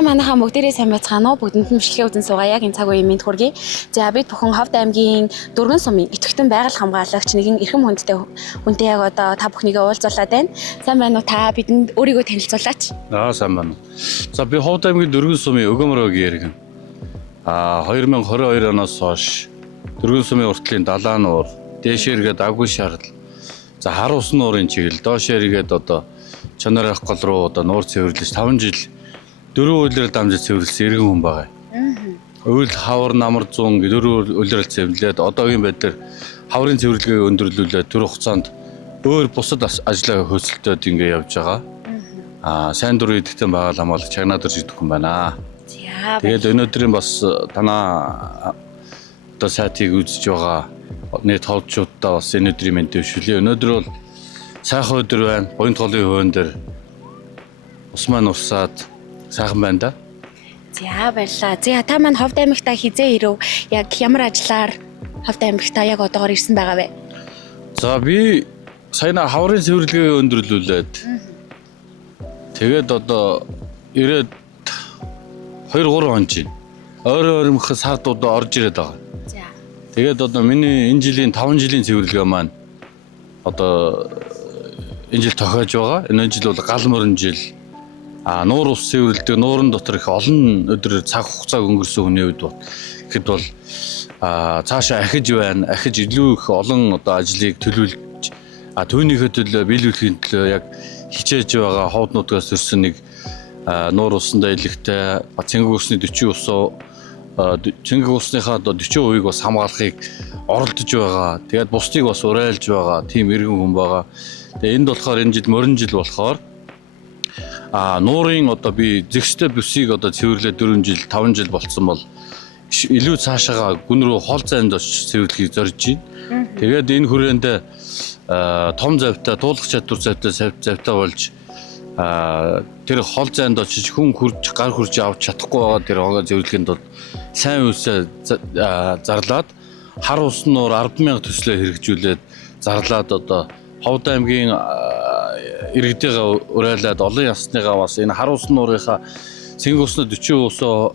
За манайхаа бүгдээрээ сайн байцгаана уу? Бүгдэнд нь бичлэгийн үзэн суугаа яг энэ цаг үеийн мэд хүргэе. За бид бүхэн Ховд аймгийн Дөрвөн сумын идэвхтэн байгаль хамгаалагч нэгэн эрхэм хүнтэй яг одоо та бүхнийгээ уулзуулаад байна. Сайн байна уу та бидэнд өөрийгөө танилцуулаач. Сайн байна. За би Ховд аймгийн Дөрвөн сумын Өгөөмөрөгийн иргэн. 2022 оноос хойш Дөрвөн сумын уртлын далайн нуур, дээшээргээд агуй шаргал. За хар ус нуурын чиглэл, доошээргээд одоо Чанар ах гол руу одоо нуур цэвэрлэж 5 жил 4 үйлрэл дамжиж цэвэрлсэн иргэн хүн байгаа. Үйл хавар намар 100 4 үйлрэл цэвэрлээд одоогийн байдлаар хаврын цэвэрлэгээ өндөрлүүлээд тэр хугацаанд өөр бусад ажлаа хөөцөлтөд ингэ явж байгаа. Сайн дурын идэвхтэн байгаль хамгаалагч Чагнадэр жидэх хүн байна. Тэгээд өнөөдрийн бас танаа одоо сайтыг үзэж байгаа нийт ховдчуудаа бас өнөөдрийн мэнд дэвшүүлье. Өнөөдөр бол сайхан өдөр байна. Буян толын хөөн дээр ус маань урсаад сайхан байна да. За баярлалаа. За та маань Ховд аймагта хизээ ирв? Яг ямар ажлаар Ховд аймагта яг одоогоор ирсэн байгаа вэ? За би саяна хаврын цэвэрлэгээ өндөрлүүлээд тэгээд одоо ирээд 2-3 он чинь ойрмох сардууд орж ирээд байгаа. За. Тэгээд одоо миний энэ жилийн 5 жилийн цэвэрлэгээ маань одоо энэ жил тохиож байгаа. Энэ жил бол гал мөрөн жил. Нуур ус цэвэрлэдэг, нуурын дотор их олон өдөр цаг хугацааг өнгөрсөн хүний үед бол гэхэд бол цаашаа ахиж байна. Ахиж илүү их олон одоо ажлыг төлөвлөж түүнийхээ төлөө биелүүлэхийн төлөө яг хичээж байгаа Ховд нутгаас төрсэн нэг нуур усандаа илэгтэй цэнгэг усны 40 усоо цэнгэг усныхаа одоо 40% бас хамгаалахыг оролдож байгаа. Тэгээд бусдыг бас урайлж байгаа. Тим иргэн хүн байгаа. Тэгээ энд болохоор энэ жил морин жил болохоор нуурын одоо би зэгстэй бүсийг одоо цэвэрлээ 4 жил 5 жил болцсон бол илүү цаашаага гүн рүү хол зайд очиж цэвэрлэхийг зорж байна. Тэгээд энэ хүрээнд том завтай туулах чадвар завтай болж тэр хол зайд очиж хүн хурж гар хурж авч чадахгүй байгаа тэр хогоо цэвэрлэхэд бол сайн үсээ зарлаад хар ус нуур 10,000 төслөө хэрэгжүүлээд зарлаад одоо Ховд аймгийн иргэдээ урайлаад олон ясныгаа бас энэ хар ус нуурынхаа цэнгэг усны 40%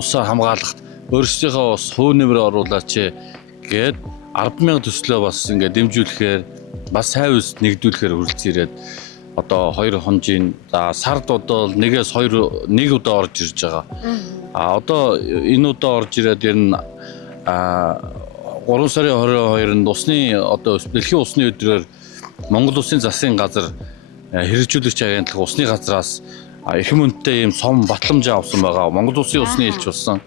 усаа хамгаалахад өөрсдийнхөө бас хувь нэмрээ оруулаач гээд 10,000 төслөө бас ингээд дэмжүүлэхээр бас сайн үс нэгдүүлэхээр хүрэлцэн ирээд одоо 2 хонжийн сард одоо нэгээс 2 нэг удаа орж ирж байгаа. Одоо энэ удаа орж ирээд энэ 3 сарын 22-нд усны одоо дэлхийн усны өдрөөр Монгол Улсын засгийн газар хэрэгжүүлэгч агентлаг усны газраас эрхэм хүнтэй ийм сом батламж авсан байгаа. Монгол Улсын усны элч болсон.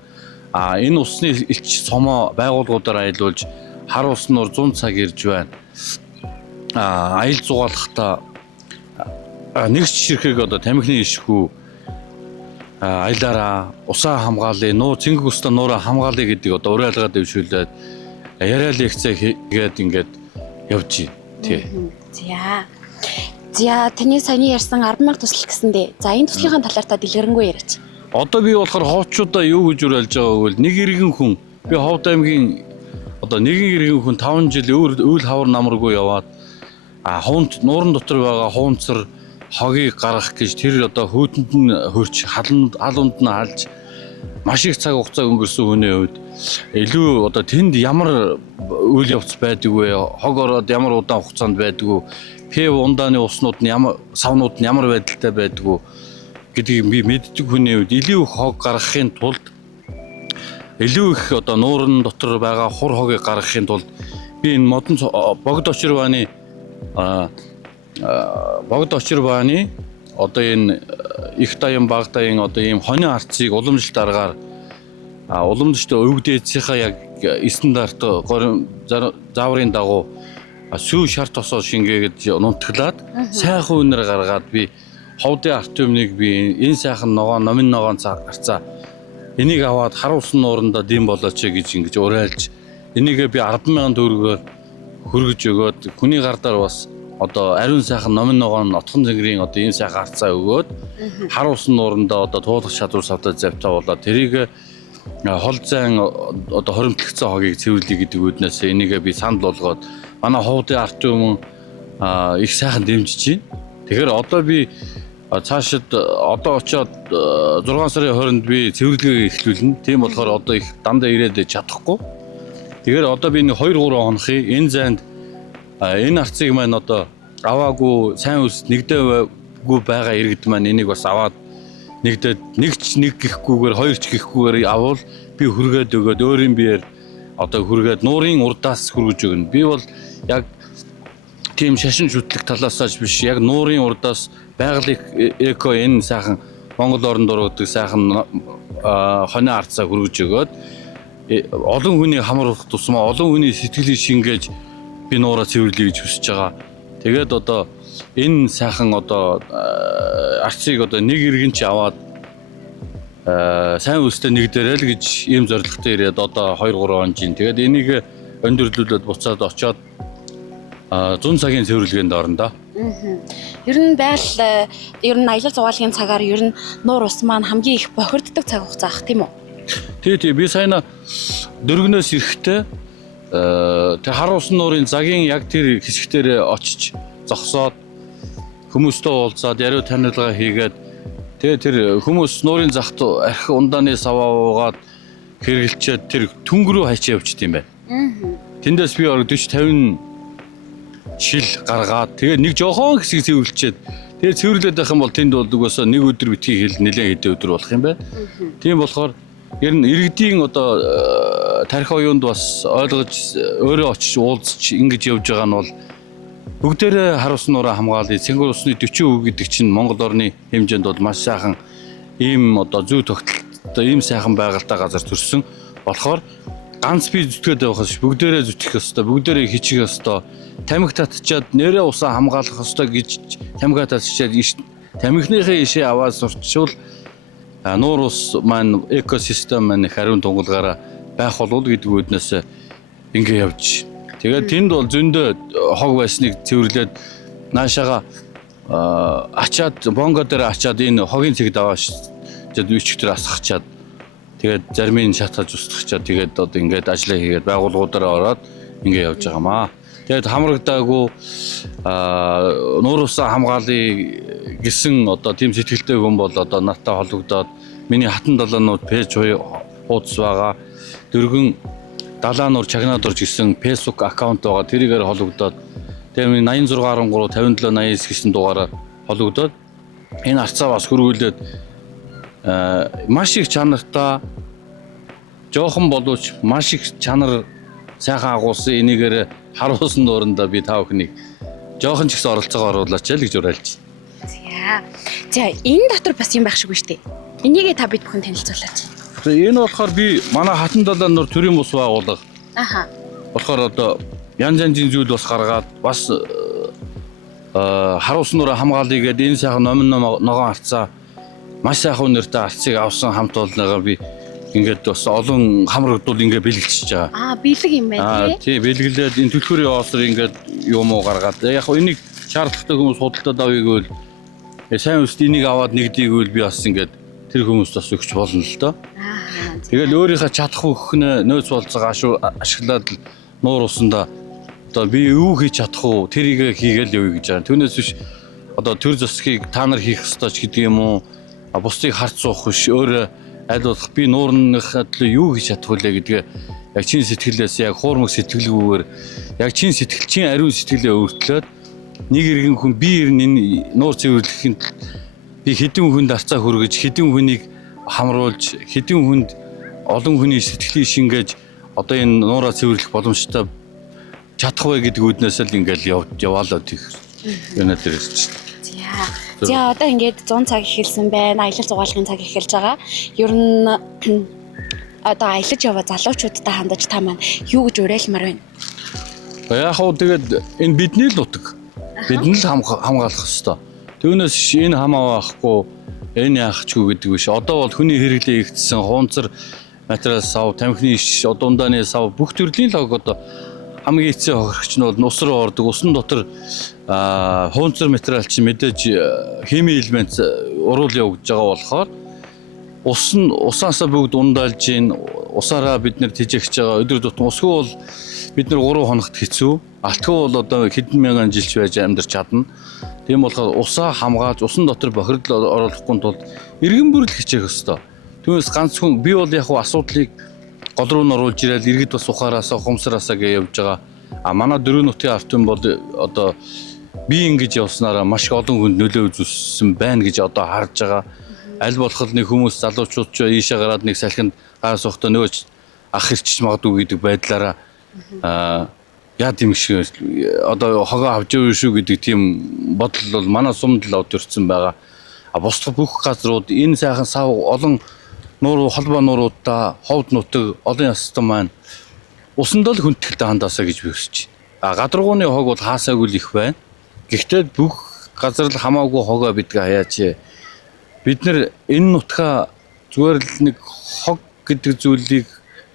Энэ усны элч сомоо байгууллагуудаар аялуулж хар ус нуур 100 цаг ирж байна. Аял зугаалахдаа нэгж ширхэг одоо тамхины ишхүү аялаараа усаа хамгаалъя, нуур цэнгэг устай нуураа хамгаалъя гэдэг одоо уриалгаа дэвшүүлээд яриа лекцээ хийгээд ингээд явж байна. Тий. За таны саяны ярьсан 10,000 төсөл гэсэндээ за энэ төслийн талаар та дэлгэрэнгүй яриач. Одоо би болохоор ховчуудаа юу гэж уриалж байгааг бол нэг иргэн хүн би Ховд аймгийн одоо нэгэн иргэн хүн 5 жил үйл хавар намаргүй яваад хуунт нуурын дотор байгаа хуунцар хогийг гаргах гэж тэр одоо хөөдөнд нь хөрч халуунд нь халж маш их цаг хугацаа өнгөрсөн хүний үед илүү одоо тэнд ямар үйл явц байдаг вэ? Хог ороод ямар удаан хугацаанд байдаг вэ? ПВ ундааны уснууд нь ямар савнууд нь ямар байдалтай байдаг вэ гэдгийг би мэддэг хүний үед илүү их хог гаргахын тулд илүү их одоо нуурын дотор байгаа хур хогийг гаргахын тулд би энэ модон богд очир бааны одоо энэ их даян баг даян одоо ийм хонин арцыг уламжлалт аргаар уламжлалт өвөг дээдсийнхаа яг стандарт зааврын дагуу сүү шар тосоо шингээгээд нунтаглаад сайхан үнээр гаргаад би Ховдын арт өмнөг би энэ сайхан номын ногоон арцаа энийг аваад хар усан нуурандаа дэм болооч гэж ингэж урайлж энийгээ би 10,000 төгрөгөөр хөргөж өгөөд хүний гардаар бас одоо ариун сайхан номын ногоон отхон зэнгэрийн одоо ийм сайхан арцаа өгөөд хар усан нуурандаа одоо туулах чадвар савтай завтай болоод тэрийг хол зайн одоо хоримтлогцсон хогийг цэвэрлэе гэдэг үүднээс энийгээ би санал болгоод манай Ховдын арт өмнө их сайхан дэмжиж байна. Тэгэхээр одоо би цаашид одоо очиод 6 сарын 20-нд би цэвэрлэгээ эхлүүлнэ. Тийм болохоор одоо их дандаа ирээд чадахгүй. Тэгэхээр одоо би нэг 2-3 хонохыг энэ зайд энэ арцыг маань одоо аваагүй сайн үс нэгдээгүй байгаа иргэд маань энийг бас аваад нэгдээд нэг гэхгүйгээр хоёр ч гэхгүйгээр авал би хүргээд өгөөд өөрийн биеэр одоо хүргээд нуурын урдаас хүргэж өгнө. Би бол яг тийм шашин шүтлэг талаасаач биш яг нуурын урдаас байгаль эко энэ сайхан Монгол оронд дургадаг сайхан хонио арцаа хүргэж өгөөд олон хүний хамруулах тусмаа олон хүний сэтгэлийг шингээж би нуураа цэвэрлэе гэж хүсэж байгаа. Тэгээд одоо энэ сайхан одоо арцыг одоо нэг иргэн ч аваад сайн үстэй нэгдэрэл гэж ийм зорилготой ирээд одоо 2-3 он жин. Тэгээд энийг өндөрлүүлээд буцаад очоод 100 цагийн цэвэрлэгээнд орно. Ер нь ер нь аялал зугаалгын цагаар ер нь нуур ус маань хамгийн их бохирддог цаг хугацаа ах тийм үү? Тий би саяна дөргнөөс ирэхдээ тэр хар усан нуурын загийн яг тэр хэсэгтэр очиж зогсоод хүмүүстэй уулзаад яриу танилцгаа хийгээд тэгээ тэр хүмүүс нуурын захт архи ундааны саваа уугаад хэрэгэлчээд тэр түнг рүү хачаа явчихд юм байна. Тэндээс би 40-50 шил гаргаад тэгээ нэг жоохон хэсэг цэвэрлчээд тэгээ цэвэрлээд байх юм бол тэнд бол угаасаа нэг өдөр битгий хэл нэлээд хэдэн өдөр болох юм байна. Тийм болохоор ер нь иргэдийн одоо тарих оюунд бас ойлгож өөрөө очиж уулзч ингэж явж байгаа нь бол бүгдээрээ хар ус нуураа хамгаалъя. Цэнгэр усны 40% гэдэг чинь Монгол орны хэмжээнд бол маш сайхан ийм одоо зүй тогтолттой ийм сайхан байгальтай газар төрсөн болохоор ганц би зүтгээд явах биш бүгдээрээ зүтгэх ёстой, бүгдээрээ хичих ёстой. Тамхи татчаад нэрээ усаа хамгаалах ёстой гэж тамхи татчаад тамхиныхаа ишээ аваад сурчвал нуур ус маань экосистем маань их ариун тунгалгаараа байх болов гэдэг үүднээс ингэ явж. Тэгээд тэнд бол зөндөө хог байсныг цэвэрлээд наашаага ачаад бонго дээр ачаад энэ хогийн цэгд авааш жад үчигтэр асгахчаад тэгээд зармын шатгаж устгахчаад тэгээд одоо ингээд ажиллаа хийгээд байгууллагуудаараа ороод ингэ явж байгаамаа. Тэгээд хамрагдаагүй нуур усаа хамгаалъя гэсэн одоо тийм сэтгэлтэй хүн бол одоо надтай холбогдоод миний хатан далаанууд пэйж хуудас байгаа. Дөргөн далаануур чагнаадурж гэсэн фэйсбુક аккаунт байгаа. Тэрийгээр холбогдоод тэгээд 8613 5789 гэсэн дугаараар холбогдоод энэ арцаа бас хөргүүлээд маш их чанартай жоохон боловч маш их чанар сайхан агуулсан энийгээр хар усан нууранда би та бүхнийг жоохон ч ихсэн оролцоогоо оруулаач л гэж уриалж байна. За энэ дотор бас юм байх шиг байна шүү дээ. Энийг та бид бүхэн танилцуулаач. Энэ болохоор би манай хатан далайн нуур төрийн бус байгууллага. Болохоор одоо янз янзын зүйл бас гаргаад бас хар усан нуураа хамгаалъя гэдэг энэ сайхан номин ногоон арцаа маш сайхан нэртэй арцыг авсан хамт олонныгаа би ингээд бас олон хамрагдвал ингээд бэлгэлчихэж байгаа. Бэлэг юм байна тий. Бэлгэлээд энэ түлхүүрийн оосор ингээд юм уу гаргаад яг хөө энийг шаардлагатай хүмүүс худалдаад авъя гэвэл сайн үст энийг аваад нэгдийгвэл би бас ингээд тэр хүмүүст бас өгч болно л доо. Тэгэл өөрийнхөө чадах бүхнээ нөөц болцоогоо ашиглаад нуур усанда одоо би юу хийж чадах уу тэрийг хийгээл явъя гэж байгаа. Түүнээс биш одоо төр засгийг та нар хийх ёстой ч гэдэг юм уу бусдыг харц суух биш өөрөө аль болох би нуурныхаа төлөө юу хийж чадах вэ гэдгээ яг чин сэтгэлээс яг хуурмаг сэтгэлгүйгээр яг чин сэтгэлчийн ариун сэтгэлээ өөртлөөд нэг иргэн хүн би энэ нуур цэвэрлэхийн би хэдэн хүнд арцаа хөргөж хэдэн хүнийг хамруулж хэдэн хүнд олон хүний сэтгэлийг шингээж одоо энэ нуураа цэвэрлэх боломжтой чадах вэ гэдэг үүднээс л ингээл яваалаа тийх юм дээр ирж байна. За одоо ингээд 100 цаг эхэлсэн байна. Аялал зугаалгын цаг эхэлж байгаа. Ер нь одоо аялаж яваа залуучуудтай хандаж та маань юу гэж уриалмаар байна? Яг хөө тэгээд энэ бидний л нутаг. Бидний л хамгаалах ёстой. Түүнээс энэ хамаа байхгүй энэ яахчгүй гэдэг биш. Одоо бол хүний хэрэглээ ихдсэн хуунцар материал сав, тамхины иш, ундааны сав бүх төрлийн лог одоо хамгийн эцсийн хохирогч нь бол нус руу ордог. Усан дотор хуунцар материал чинь мэдээж хими элемент уруул явагдаж байгаа болохоор усаасаа бүгд ундаалж гин усаараа бид нэр тэжээгч байгаа өдөр тутам усгүй бол бид нар 3 хоногт хэцүү. Алтгүй бол одоо хэдэн мянган жилч байж амьдарч чадна. Тийм болохоор усаа хамгаалж усан дотор бохирдол оруулахгүй тулд иргэн бүрэл хичээх ёстой. Түүнээс ганц хүн би бол яг асуудлыг гол руу нь оруулж ирэл иргэд бас ухаараасаа хумсараасаа гэж явж байгаа. А манай дөрөв нутгийн автын бол одоо би ингэж явснараа маш олон хүнд нөлөө үзүүлсэн байна гэж одоо харж байгаа. Аль болох нэг хүмүүс залуучууд ч ийшээ гараад нэг салхинд гаас ухтаа нөгөө ах ирчих магадгүй гэдэг байдлаараа яа тийм шиг одоо хогоо авч явна шүү гэдэг тийм бодол бол манай сумд л өдөрцөн байгаа. А бусдах бүх газрууд энэ сайхан сав олон нуур холбоо нууруудаа ховд нутаг олон ястан маань усанд л хүндэтгэлтэй хандаасаа гэж би хүсэж байна. А гадаргууны хог бол хаасаагүй л их байна. Гэхдээ бүх газар л хамаагүй хогоо бидгээ хаяач. Бид нар энэ нутгаа зүгээр л нэг хог гэдэг зүйлийг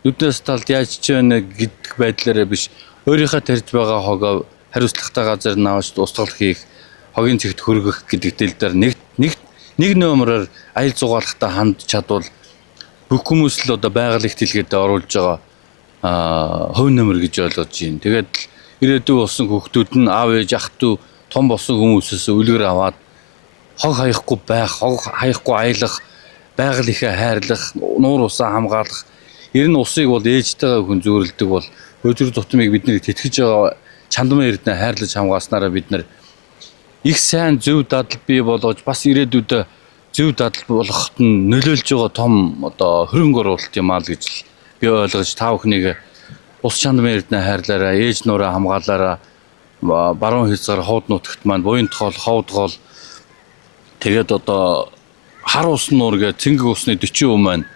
нүднээс талд яаж ч байна гэдэг байдлаараа биш өөрийнхөө тарьж байгаа хогоо хариуцлагатай газар навч устгал хийх хогийн цэгт хөргөх гэдэг дэлдээр нэг номероор аял зугаалахтай ханд чадвал бүх хүмүүс л одоо байгаль их дэлгэдэд оруулж байгаа хувь нэмэр гэж ойлгож байна. Тэгээд ирээдүйн болсон хүүхдүүд нь аав ээж ах トゥ том болсон хүмүүсээс үлгэр аваад хог хаяхгүй байх, хог хаяхгүй аялах, байгаль ихэ хайрлах, нуур усаа хамгаалах. Ер нь усыг бол ээжтэйгээ хүн зөөрлөдөг бол өдөр тутмыг бидний тэтгэж байгаа чандмын эрдэнэ хайрлаж хамгааснараа бид нар их сайн зөв дадал бий болгож бас ирээдүйдээ зөв дадал болгоход нь нөлөөлж байгаа том одоо хөрөнгө оруулалт юм аа л гэж би ойлгож та бүхнийг ус чандмын эрдэнэ хайрлаараа, ээж нуураа хамгаалаараа баруун хязгаар ховд нутагт маань буян тоол, ховд гол тэгээд одоо хар ус нуур гэж цэнгэг усны 40% маань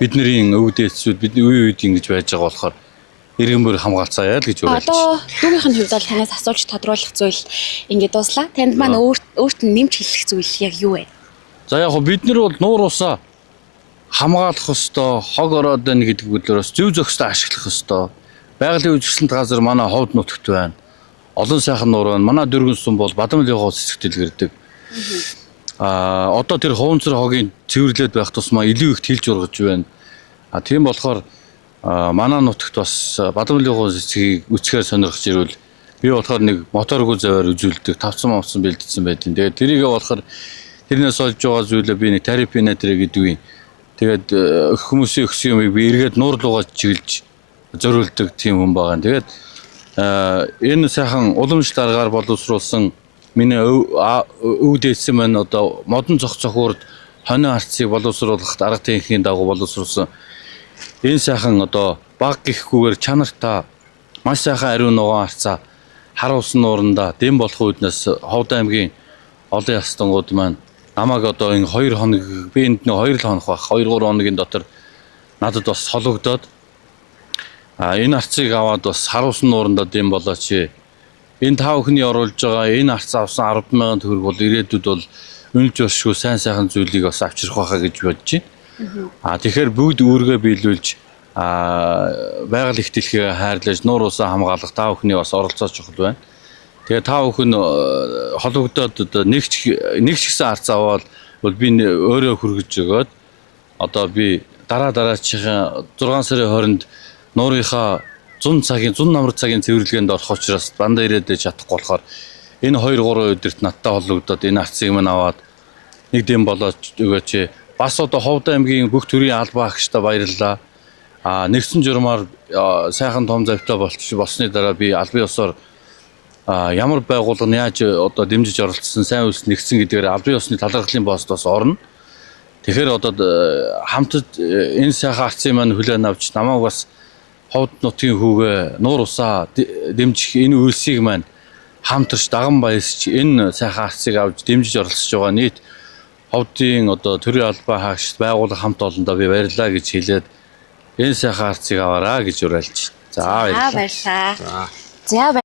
бидний өвдөөцүүд бидний үе үед ингэж байж байгаа болохоор иргэн бүр хамгаалцаая л гэж уриалж. Одоо дүүгийнх нь хувьд бол танаас асууж тодруулах зүйл ингээд дуслаа. Танд маань өөрт нь нэмж хэлэх зүйл яг юу вэ? За яг бид нар бол нуур усаа хамгаалах ёстой, хог ороод байна гэдэг бүлээрээс зөв зохистой ашиглах ёстой. Байгалийн үзэсгэлэнт газар манай ховд нутагт байна. Олон сайхан нуур байна. Манай дөргөн сум бол Бадамлын хоос хэсэгт илгэрдэг. Одоо тэр хуунцар хогийн цэвэрлээд байх тусмаа илүү их тэлж ургаж байна. Тийм болохоор манай нутагт бас Бадамлын хоос хэсгийг үсгээр сонирхож ирвэл би болохоор нэг моторгүй заваар үзүүлдэг, тавцсан мовцсон бэлдсэн байдیں۔ Тэгээд тэрийгээ болохоор тэрнээс олж байгаа зүйлээ би нэг тарифинатэр гэдэг юм. Тэгээд хүмүүсийн өгсөн юмыг би эргээд нуур лугаа чиглэж зориулдаг тийм хүн байгаа. Тэгээд энэ сайхан уламжлалт аргаар боловсруулсан миний өв дээдсэн маань одоо модон цохиурд хонио арцыг боловсруулахад арга техникийн дагуу боловсруулсан энэ сайхан одоо баг гэхгүйгээр чанартай маш сайхан ариун ногоон арцаа хар усан нууранда дэм болох үднээс Ховд аймгийн олон ястангууд маань намайг одоо энэ 2 хоног би энд нэг 2 хоног байх 2-3 хоногийн дотор надад бас хологдоод энэ арцыг аваад бас хар усан нууранда дэм болооч. Энэ тав өхний оруулж байгаа энэ арц авсан 10,000 төгрөг бол ирээдүйд бол үнэлж өсшгүй сайн сайхан зүйлийг бас авчрах байхаа гэж бодож байна. Тэгэхээр бүгд үүргээ биелүүлж байгаль их дэлхийгээ хайрлаж нуур усаа хамгаалах тав өхний бас оролцоо чухал байна. Тэгээ тав өхөн хологдоод нэг ч гэсэн арц аваад бол би өөрөө хүргэж өгөөд одоо би дараачихын 6 сарын 20-нд нуурынхаа 100 намар цагийн цэвэрлэгээнд орох учраас дандаа ирээд чадахгүй болохоор энэ 2-3 өдөрт надтай холбогдоод энэ арцыг мань аваад нэг дэм болоод өгөөч. Бас одоо Ховд аймгийн бүх төрлийн албаа агчтай баярлалаа. Нэгсэн журмаар сайхан том завтай болсны дараа би албан ёсоор ямар байгууллага нь яаж одоо дэмжиж оролцсон сайн үйлс нэгсэн гэдгээр албан ёсны талархлын пост бас орно. Тэгэхээр одоо хамтд энэ сайхан арцыг маань хүлээн авч намайг бас Ховд нутгийн хүүгээ нуур усаа дэмжих энэ үйлсийг маань хамтарч даган баясч энэ сайхан арцыг авч дэмжиж оролцож байгаа нийт Ховдын одоо төрийн албаа хаагчд байгууллага хамт олондоо би баярлалаа гэж хэлээд энэ сайхан арцыг аваараа гэж уриалж. За баярлалаа. За